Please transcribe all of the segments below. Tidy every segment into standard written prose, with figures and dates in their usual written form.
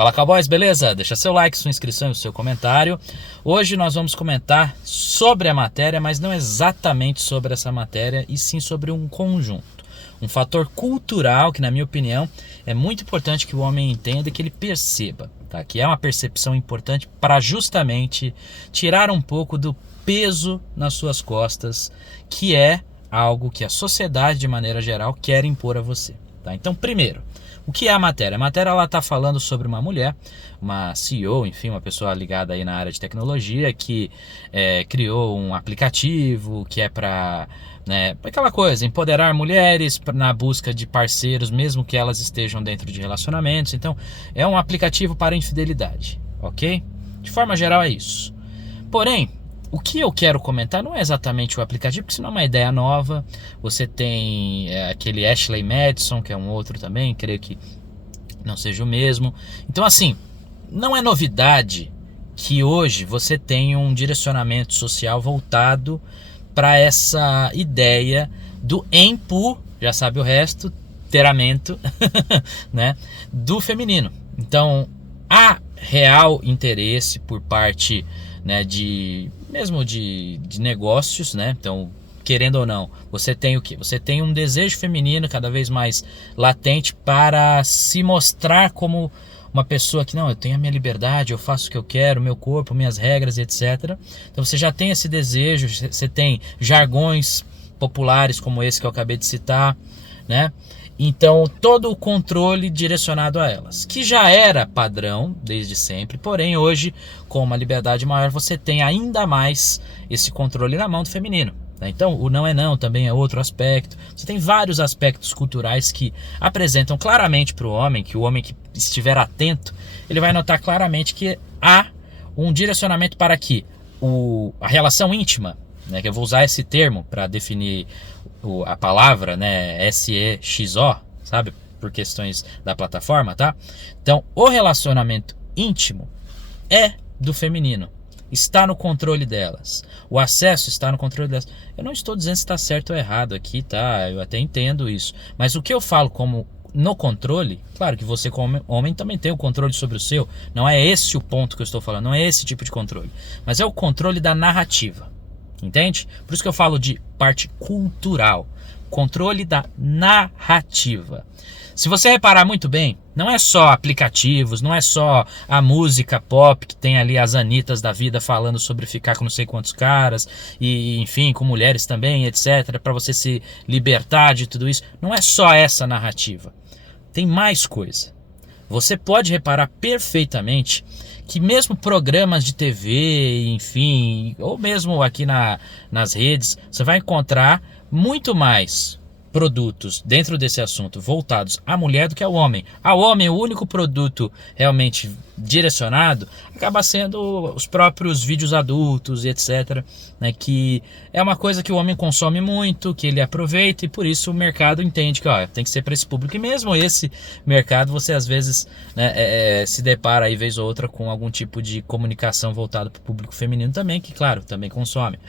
Fala, cowboys, beleza? Deixa seu like, sua inscrição e o seu comentário. Hoje nós vamos comentar sobre a matéria, mas não exatamente sobre essa matéria, e sim sobre um conjunto. Um fator cultural que, na minha opinião, é muito importante que o homem entenda e que ele perceba, tá? Que é uma percepção importante para justamente tirar um pouco do peso nas suas costas, que é algo que a sociedade, de maneira geral, quer impor a você, tá? Então, primeiro, o que é a matéria? A matéria está falando sobre uma mulher, uma CEO, enfim, uma pessoa ligada aí na área de tecnologia, que criou um aplicativo que é para, aquela coisa, empoderar mulheres na busca de parceiros, mesmo que elas estejam dentro de relacionamentos. Então, é um aplicativo para infidelidade, ok? De forma geral é isso. Porém, o que eu quero comentar não é exatamente o aplicativo, porque isso não é uma ideia nova. Você tem aquele Ashley Madison, que é um outro também, creio que não seja o mesmo. Então, assim, não é novidade que hoje você tenha um direcionamento social voltado para essa ideia do empu, já sabe o resto, teramento, né, do feminino. Então, há real interesse por parte, de negócios, né? Então, querendo ou não, você tem o quê? Você tem um desejo feminino cada vez mais latente para se mostrar como uma pessoa que, não, eu tenho a minha liberdade, eu faço o que eu quero, meu corpo, minhas regras, etc. Então você já tem esse desejo, você tem jargões populares como esse que eu acabei de citar, né? Então, todo o controle direcionado a elas, que já era padrão desde sempre, porém hoje, com uma liberdade maior, você tem ainda mais esse controle na mão do feminino. Então, o não é não também é outro aspecto. Você tem vários aspectos culturais que apresentam claramente para o homem, que o homem que estiver atento, ele vai notar claramente que há um direcionamento para que a relação íntima, que eu vou usar esse termo para definir a palavra, SEXO, sabe? Por questões da plataforma, tá? Então, o relacionamento íntimo é do feminino. Está no controle delas. O acesso está no controle delas. Eu não estou dizendo se está certo ou errado aqui, tá? Eu até entendo isso. Mas o que eu falo como no controle, claro que você como homem também tem o controle sobre o seu. Não é esse o ponto que eu estou falando, não é esse tipo de controle. Mas é o controle da narrativa. Entende? Por isso que eu falo de parte cultural. Controle da narrativa. Se você reparar muito bem, não é só aplicativos, não é só a música pop que tem ali as Anitas da vida falando sobre ficar com não sei quantos caras, e enfim, com mulheres também, etc, para você se libertar de tudo isso. Não é só essa narrativa. Tem mais coisa. Você pode reparar perfeitamente que mesmo programas de TV, enfim, ou mesmo aqui nas redes, você vai encontrar muito mais produtos dentro desse assunto voltados à mulher do que ao homem. Ao homem, o único produto realmente direcionado acaba sendo os próprios vídeos adultos e etc, que é uma coisa que o homem consome muito, que ele aproveita, e por isso o mercado entende que tem que ser para esse público. E mesmo esse mercado, você às vezes se depara aí vez ou outra com algum tipo de comunicação voltada para o público feminino também, que claro, também consome,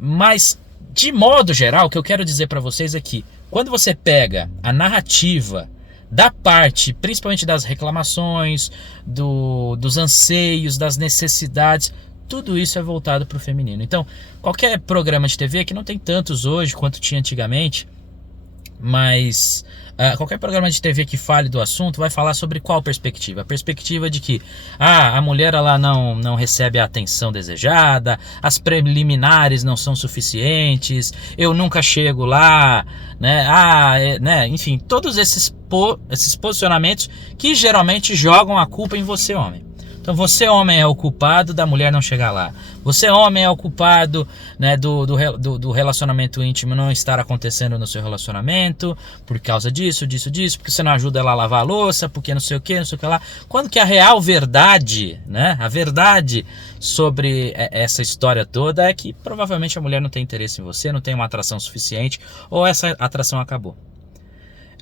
mas de modo geral, o que eu quero dizer para vocês é que quando você pega a narrativa da parte, principalmente das reclamações, dos anseios, das necessidades, tudo isso é voltado para o feminino. Então, qualquer programa de TV, que não tem tantos hoje quanto tinha antigamente, mas qualquer programa de TV que fale do assunto vai falar sobre qual perspectiva? A perspectiva de que a mulher ela não recebe a atenção desejada, as preliminares não são suficientes, eu nunca chego lá, enfim, todos esses posicionamentos que geralmente jogam a culpa em você, homem. Então você, homem, é o culpado da mulher não chegar lá. Você, homem, é o culpado, do relacionamento íntimo não estar acontecendo no seu relacionamento por causa disso, porque você não ajuda ela a lavar a louça, porque não sei o que lá. Quando que a real verdade, a verdade sobre essa história toda é que provavelmente a mulher não tem interesse em você, não tem uma atração suficiente, ou essa atração acabou.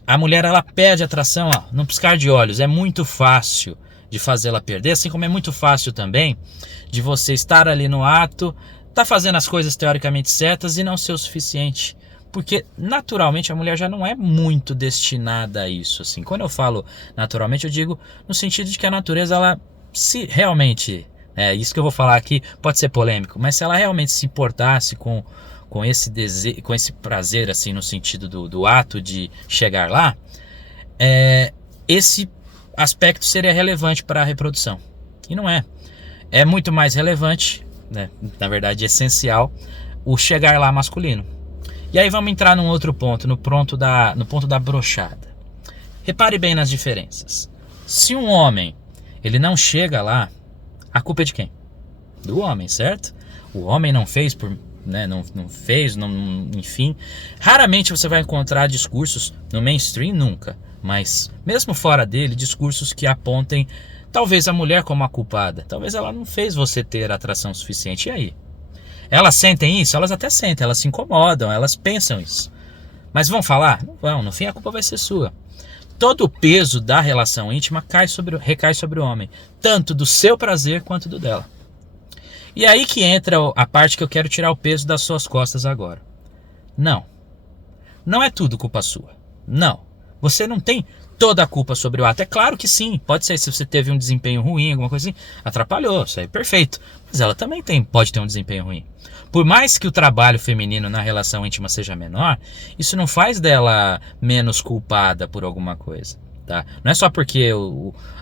A mulher, ela perde atração, num piscar de olhos. É muito fácil de fazê-la perder, assim como é muito fácil também de você estar ali no ato, tá fazendo as coisas teoricamente certas e não ser o suficiente. Porque naturalmente a mulher já não é muito destinada a isso, assim. Quando eu falo naturalmente, eu digo no sentido de que a natureza, ela se realmente, isso que eu vou falar aqui pode ser polêmico, mas se ela realmente se importasse com esse desejo, com esse prazer, assim, no sentido do ato de chegar lá, esse aspecto seria relevante para a reprodução. E não é. É muito mais relevante, né, na verdade essencial, o chegar lá masculino. E aí vamos entrar num outro ponto, no ponto da brochada. Repare bem nas diferenças. Se um homem, ele não chega lá, a culpa é de quem? Do homem, certo? O homem não fez por, né, não fez, enfim. Raramente você vai encontrar discursos no mainstream, nunca, mas mesmo fora dele, discursos que apontem talvez a mulher como a culpada. Talvez ela não fez você ter atração suficiente. E aí? Elas sentem isso? Elas até sentem, elas se incomodam, elas pensam isso. Mas vão falar? Não vão, no fim a culpa vai ser sua. Todo o peso da relação íntima recai sobre o homem, tanto do seu prazer quanto do dela. E aí que entra a parte que eu quero tirar o peso das suas costas agora. Não. Não é tudo culpa sua. Não. Você não tem toda a culpa sobre o ato. É claro que sim, pode ser se você teve um desempenho ruim, alguma coisa assim, atrapalhou, isso aí é perfeito. Mas ela também pode ter um desempenho ruim. Por mais que o trabalho feminino na relação íntima seja menor, isso não faz dela menos culpada por alguma coisa. Tá? Não é só porque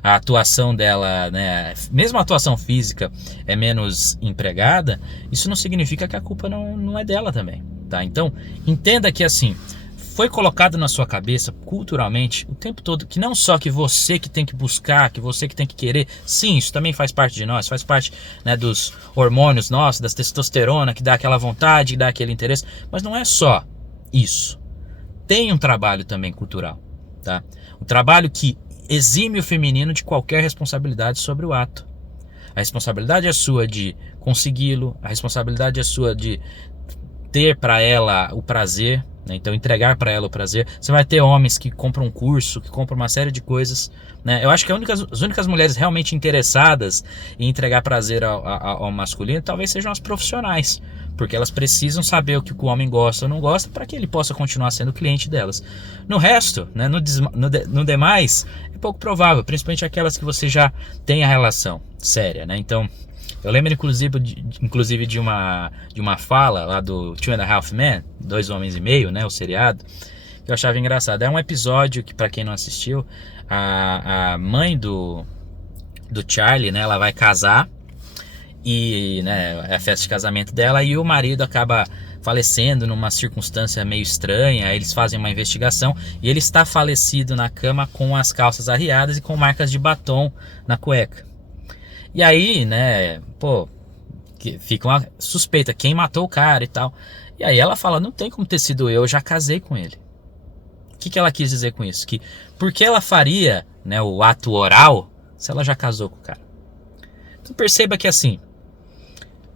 a atuação dela, né, mesmo a atuação física é menos empregada, isso não significa que a culpa não é dela também. Tá? Então, entenda que assim, foi colocado na sua cabeça, culturalmente, o tempo todo, que não só que você que tem que buscar, que você que tem que querer, sim, isso também faz parte de nós, faz parte, né, dos hormônios nossos, da testosterona, que dá aquela vontade, que dá aquele interesse, mas não é só isso. Tem um trabalho também cultural, tá? Um trabalho que exime o feminino de qualquer responsabilidade sobre o ato. A responsabilidade é sua de consegui-lo, a responsabilidade é sua de ter para ela o prazer, né? Então entregar para ela o prazer. Você vai ter homens que compram um curso, que compram uma série de coisas, né? Eu acho que as únicas mulheres realmente interessadas em entregar prazer ao masculino talvez sejam as profissionais, porque elas precisam saber o que o homem gosta ou não gosta para que ele possa continuar sendo cliente delas. No resto, né, no demais, é pouco provável, principalmente aquelas que você já tem a relação séria, né? Então, eu lembro inclusive de uma fala lá do Two and a Half Men, Dois Homens e Meio, né, o seriado, que eu achava engraçado. É um episódio que, para quem não assistiu, a mãe do Charlie, né, ela vai casar e, né, é a festa de casamento dela, e o marido acaba falecendo numa circunstância meio estranha. Aí eles fazem uma investigação e ele está falecido na cama com as calças arriadas e com marcas de batom na cueca. E aí, né, fica uma suspeita, quem matou o cara e tal. E aí ela fala, não tem como ter sido eu já casei com ele. O que ela quis dizer com isso? Que por que ela faria, né, o ato oral se ela já casou com o cara? Então perceba que assim,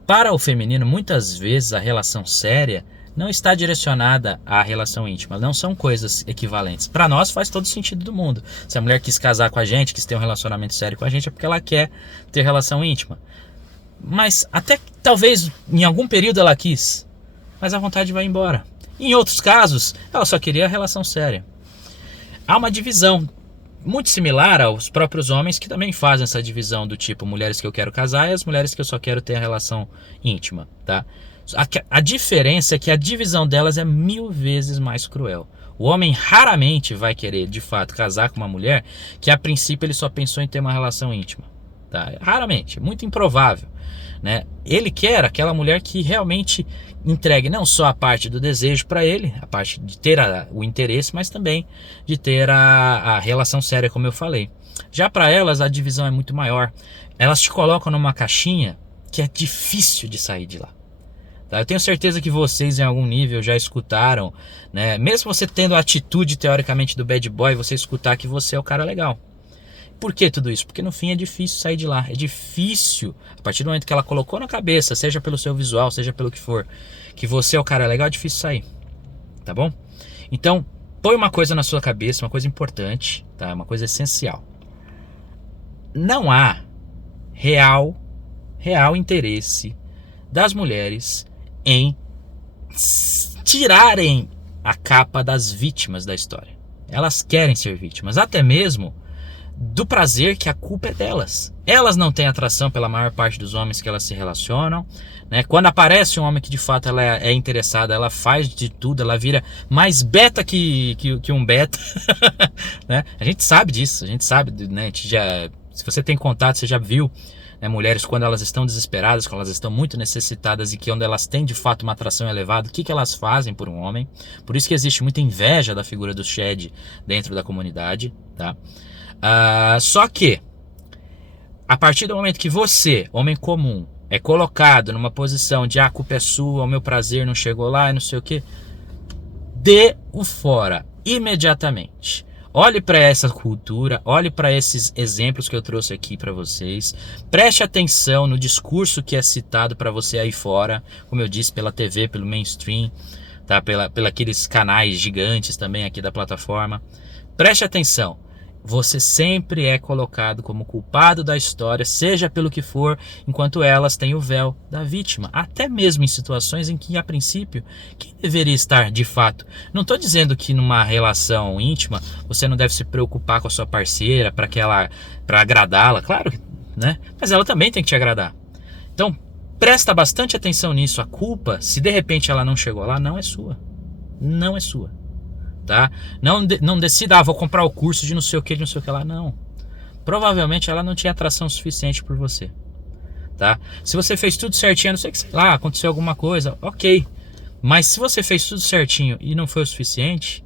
para o feminino, muitas vezes a relação séria não está direcionada à relação íntima. Não são coisas equivalentes. Para nós faz todo sentido do mundo. Se a mulher quis casar com a gente, quis ter um relacionamento sério com a gente, é porque ela quer ter relação íntima. Mas até talvez em algum período ela quis, mas a vontade vai embora. Em outros casos, ela só queria a relação séria. Há uma divisão muito similar aos próprios homens, que também fazem essa divisão do tipo mulheres que eu quero casar e as mulheres que eu só quero ter a relação íntima, tá? A diferença é que a divisão delas é 1000 vezes mais cruel. O homem raramente vai querer, de fato, casar com uma mulher que a princípio ele só pensou em ter uma relação íntima, tá? Raramente, muito improvável, né? Ele quer aquela mulher que realmente entregue não só a parte do desejo para ele, a parte de ter o interesse, mas também de ter a relação séria, como eu falei. Já para elas a divisão é muito maior. Elas te colocam numa caixinha que é difícil de sair de lá. Eu tenho certeza que vocês em algum nível já escutaram, né? Mesmo você tendo a atitude teoricamente do bad boy, você escutar que você é o cara legal. Por que tudo isso? Porque no fim é difícil sair de lá. É difícil, a partir do momento que ela colocou na cabeça, seja pelo seu visual, seja pelo que for, que você é o cara legal, é difícil sair. Tá bom? Então, põe uma coisa na sua cabeça, uma coisa importante, tá? Uma coisa essencial. Não há real interesse das mulheres em tirarem a capa das vítimas da história. Elas querem ser vítimas, até mesmo do prazer que a culpa é delas. Elas não têm atração pela maior parte dos homens que elas se relacionam, né? Quando aparece um homem que de fato ela é interessada, ela faz de tudo, ela vira mais beta que um beta. Né? A gente sabe disso, a gente sabe, né? A gente já, se você tem contato, você já viu, né, mulheres quando elas estão desesperadas, quando elas estão muito necessitadas e que onde elas têm de fato uma atração elevada, o que elas fazem por um homem. Por isso que existe muita inveja da figura do Shed dentro da comunidade, tá? Só que a partir do momento que você, homem comum, é colocado numa posição de a culpa é sua, o meu prazer não chegou lá e não sei o que, dê o fora imediatamente. Olhe para essa cultura, olhe para esses exemplos que eu trouxe aqui para vocês, preste atenção no discurso que é citado para você aí fora, como eu disse, pela TV, pelo mainstream, tá? pela aqueles canais gigantes também aqui da plataforma. Preste atenção. Você sempre é colocado como culpado da história, seja pelo que for, enquanto elas têm o véu da vítima. Até mesmo em situações em que, a princípio, quem deveria estar de fato? Não estou dizendo que numa relação íntima você não deve se preocupar com a sua parceira para agradá-la, claro, né? Mas ela também tem que te agradar. Então, presta bastante atenção nisso. A culpa, se de repente ela não chegou lá, não é sua. Não é sua. Tá? Não decida, vou comprar o curso de não sei o que lá, não. Provavelmente ela não tinha atração suficiente por você, tá? Se você fez tudo certinho, não sei que, sei lá, aconteceu alguma coisa, ok. Mas se você fez tudo certinho e não foi o suficiente,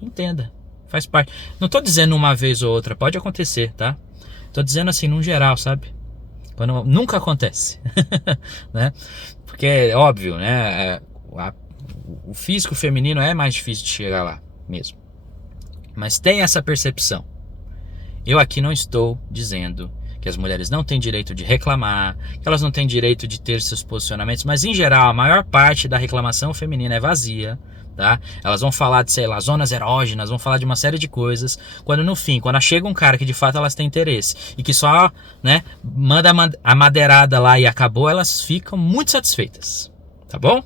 entenda, faz parte. Não tô dizendo uma vez ou outra, pode acontecer, tá? Tô dizendo assim, num geral, sabe? Quando nunca acontece, né? Porque é óbvio, né? O físico feminino é mais difícil de chegar lá mesmo. Mas tem essa percepção. Eu aqui não estou dizendo que as mulheres não têm direito de reclamar, que elas não têm direito de ter seus posicionamentos, mas em geral a maior parte da reclamação feminina é vazia, tá? Elas vão falar de, sei lá, zonas erógenas, vão falar de uma série de coisas, quando no fim, quando chega um cara que de fato elas têm interesse e que só, né, manda a madeirada lá e acabou, elas ficam muito satisfeitas, tá bom?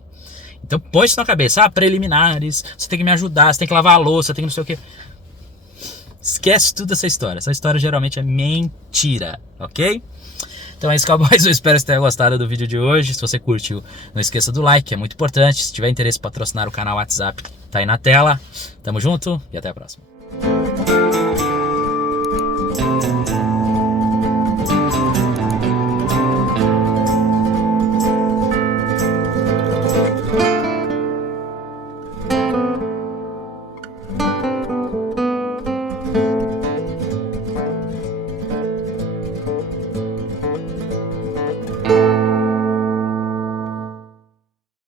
Então põe isso na cabeça, preliminares, você tem que me ajudar, você tem que lavar a louça, tem que não sei o que. Esquece tudo essa história. Essa história geralmente é mentira, ok? Então é isso, cowboys. Eu espero que você tenha gostado do vídeo de hoje. Se você curtiu, não esqueça do like, é muito importante. Se tiver interesse em patrocinar o canal WhatsApp, tá aí na tela. Tamo junto e até a próxima.